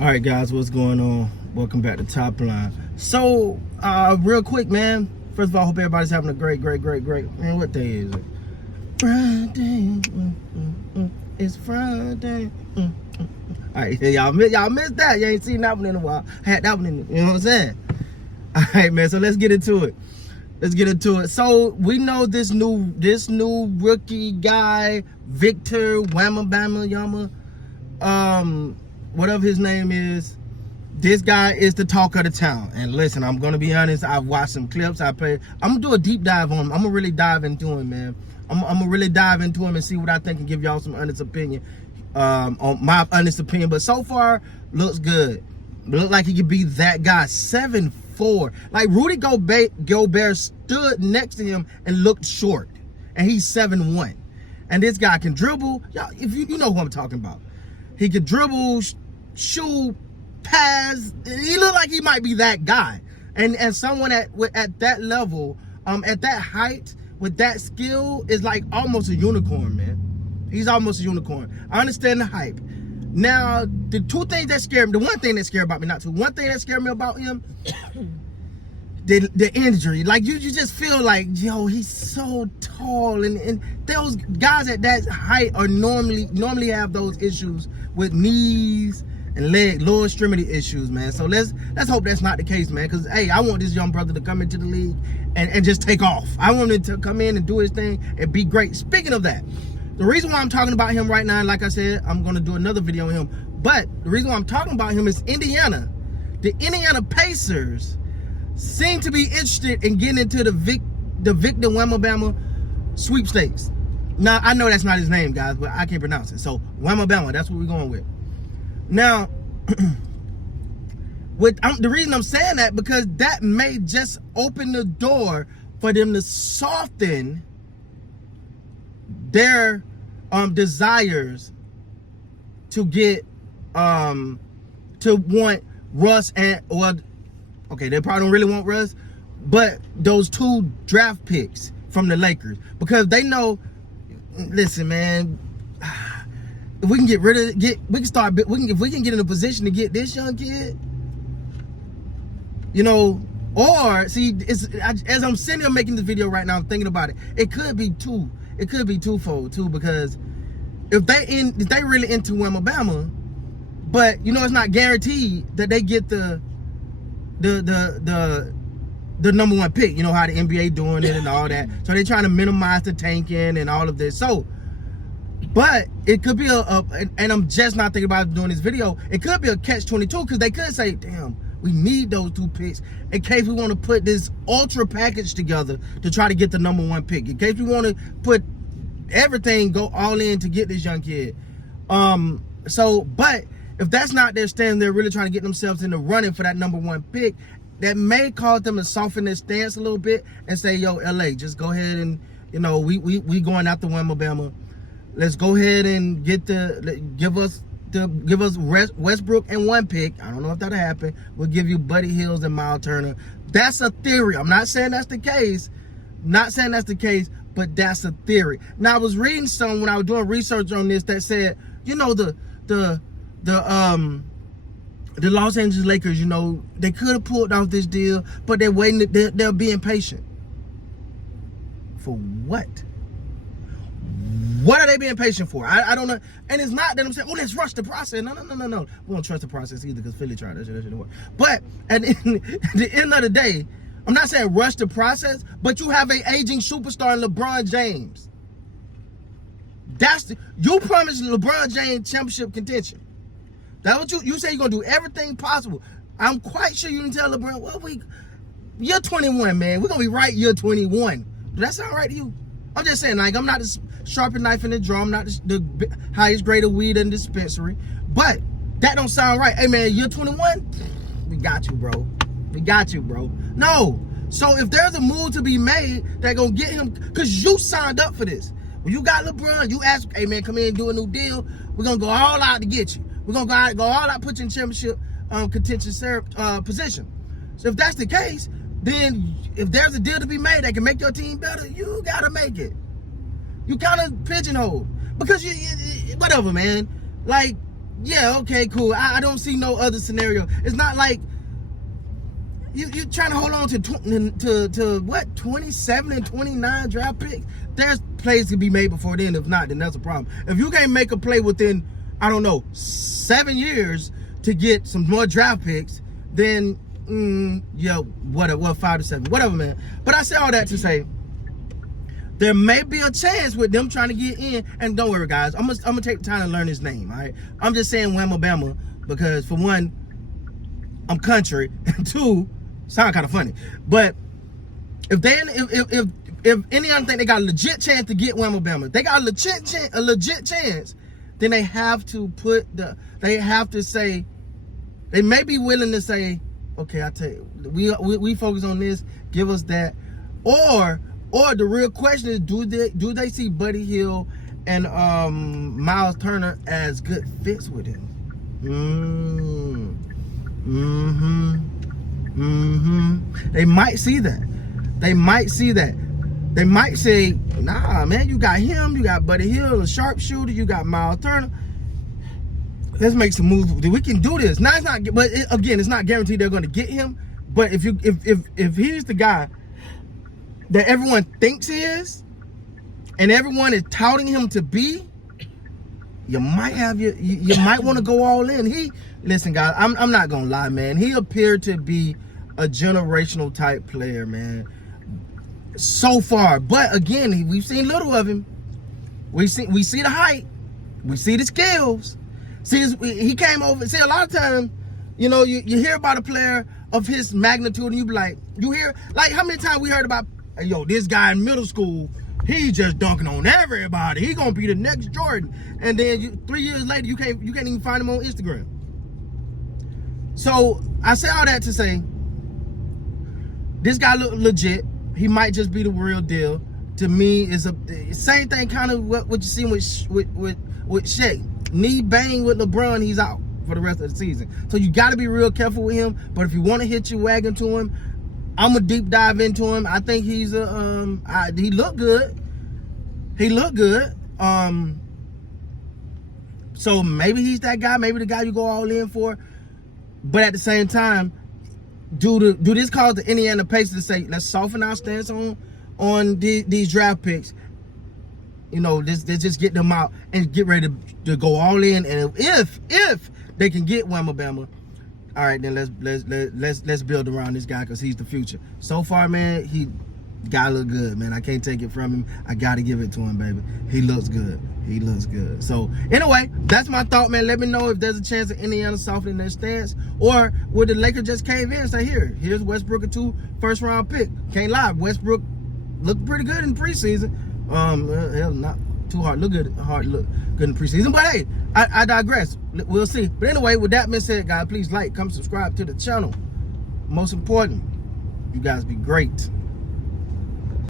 All right, guys, what's going on? Welcome back to Top Line. So, real quick, man. First of all, hope everybody's having a great. Man, what day is it? Friday. It's Friday. All right, y'all missed that. You ain't seen that one in a while. I had that one in. You know what I'm saying? All right, man. So let's get into it. So we know this new rookie guy, Victor Wembanyana, whatever his name is. This guy is the talk of the town. And listen, I'm gonna be honest. I've watched some clips. I'm gonna do a deep dive on him. I'm gonna really dive into him, man. I'm gonna really dive into him and see what I think and give y'all some honest opinion, on my honest opinion. But so far, looks good. Look like he could be that guy. 7'4". Like Rudy Gobert stood next to him and looked short, and he's 7'1". And this guy can dribble. Y'all, if you know who I'm talking about, he could dribble, shoot, pass. He looked like he might be that guy. And someone at that level, at that height, with that skill, is like almost a unicorn, man. He's almost a unicorn. I understand the hype. Now, the two things that scare me, the one thing that scared about me, not two, one thing that scared me about him, the injury. Like, you just feel like, yo, he's so tall, and those guys at that height are normally have those issues with knees and lower extremity issues, man. So let's hope that's not the case, man. Because, hey, I want this young brother to come into the league and just take off. I want him to come in and do his thing and be great. Speaking of that, the reason why I'm talking about him right now, like I said, I'm going to do another video on him. But the reason why I'm talking about him is Indiana. The Indiana Pacers seem to be interested in getting into the Victor Wembanyana sweepstakes. Now, I know that's not his name, guys, but I can't pronounce it. So, Wembanyana, that's what we're going with. Now, the reason I'm saying that, because that may just open the door for them to soften their desires to get to want Russ okay, they probably don't really want Russ, but those two draft picks from the Lakers, because they know, listen, man, if we can get rid of if we can get in a position to get this young kid, you know, or see, as I'm sitting here making this video right now, I'm thinking about it. It could be twofold too, because if they really into Wembanyana, but you know, it's not guaranteed that they get the number one pick. You know how the NBA doing it and all that. So they're trying to minimize the tanking and all of this. So, but it could be and I'm just not thinking about doing this video. It could be a catch-22, because they could say, damn, we need those two picks in case we want to put this ultra package together to try to get the number one pick. In case we want to put everything, go all in to get this young kid. But if that's not their stand, they're really trying to get themselves in the running for that number one pick. That may cause them to soften their stance a little bit and say, yo, LA, just go ahead and, you know, we going after Wembanyana. Let's go ahead and give us Westbrook and one pick. I don't know if that'll happen. We'll give you Buddy Hills and Miles Turner. That's a theory. I'm not saying that's the case. But that's a theory. Now, I was reading some when I was doing research on this that said, you know, the Los Angeles Lakers, you know, they could have pulled off this deal, but they're waiting. They're being patient. For what? What are they being patient for? I don't know. And it's not that I'm saying, oh, let's rush the process. No. We don't trust the process either, because Philly tried that shit didn't work. But at the end of the day, I'm not saying rush the process, but you have an aging superstar in LeBron James. You promised LeBron James championship contention. That's what you say. You're gonna do everything possible. I'm quite sure you didn't tell LeBron, well, you're 21, man. We're gonna be right year 21. Does that sound right to you? I'm just saying, like, I'm not the sharpest knife in the drawer. I'm not the highest grade of weed in the dispensary. But that don't sound right. Hey, man, year 21? We got you, bro. No. So if there's a move to be made that gonna get him, because you signed up for this. When you got LeBron, you asked, hey, man, come in and do a new deal. We're gonna go all out to get you. We're gonna go all out, put you in championship contention position. So if that's the case, then if there's a deal to be made that can make your team better, you gotta make it. You kind of pigeonhole, because you whatever, man. Like, yeah, okay, cool. I don't see no other scenario. It's not like you're trying to hold on to what, 27 and 29 draft picks. There's plays to be made before then. If not, then that's a problem. If you can't make a play within, I don't know, 7 years to get some more draft picks, then yeah, what 5 to 7, whatever, man. But I say all that to say, there may be a chance with them trying to get in. And don't worry, guys, I'm gonna take the time to learn his name. All right, I'm just saying Wembanyana because for one, I'm country, and two, sound kind of funny. But if any of them think they got a legit chance to get Wembanyana, they got a legit chance, then they have to say, they may be willing to say, okay, I tell you, we focus on this, give us that, or the real question is, do they see Buddy Hield and Miles Turner as good fits with him? They might see that. They might say, nah, man, you got him, you got Buddy Hield, a sharpshooter, you got Miles Turner. Let's make some moves. We can do this. Now it's not, but again, it's not guaranteed they're going to get him. But if he's the guy that everyone thinks he is, and everyone is touting him to be, you might want to go all in. Listen, guys, I'm not gonna lie, man. He appeared to be a generational type player, man, so far. But again, we've seen little of him. We see the height, we see the skills. He came over. See, a lot of times, you know, you hear about a player of his magnitude, and you be like, how many times we heard about, hey, yo, this guy in middle school, he's just dunking on everybody. He gonna be the next Jordan. And then 3 years later, you can't even find him on Instagram. So I say all that to say, this guy look legit. He might just be the real deal. To me, is a same thing, kind of what you seen with Shea. Knee bang with LeBron, he's out for the rest of the season. So you got to be real careful with him. But if you want to hit your wagon to him, I'm gonna deep dive into him. I think he's he looked good. He looked good. So maybe he's that guy. Maybe the guy you go all in for. But at the same time, do this cause the Indiana Pacers to say, let's soften our stance on these draft picks. You know, let's just get them out and get ready to go all in. And if they can get Wembanyana, all right, then let's build around this guy because he's the future. So far, man, he gotta look good, man. I can't take it from him. I gotta give it to him, baby. He looks good. He looks good. So anyway, that's my thought, man. Let me know if there's a chance of Indiana softening their stance, or would the Lakers just cave in and say, here's Westbrook, a 2 first-round pick. Can't lie, Westbrook looked pretty good in preseason. Hell, not too hard. Look good in preseason. But hey, I digress. We'll see. But anyway, with that being said, guys, please like, come subscribe to the channel. Most important, you guys be great.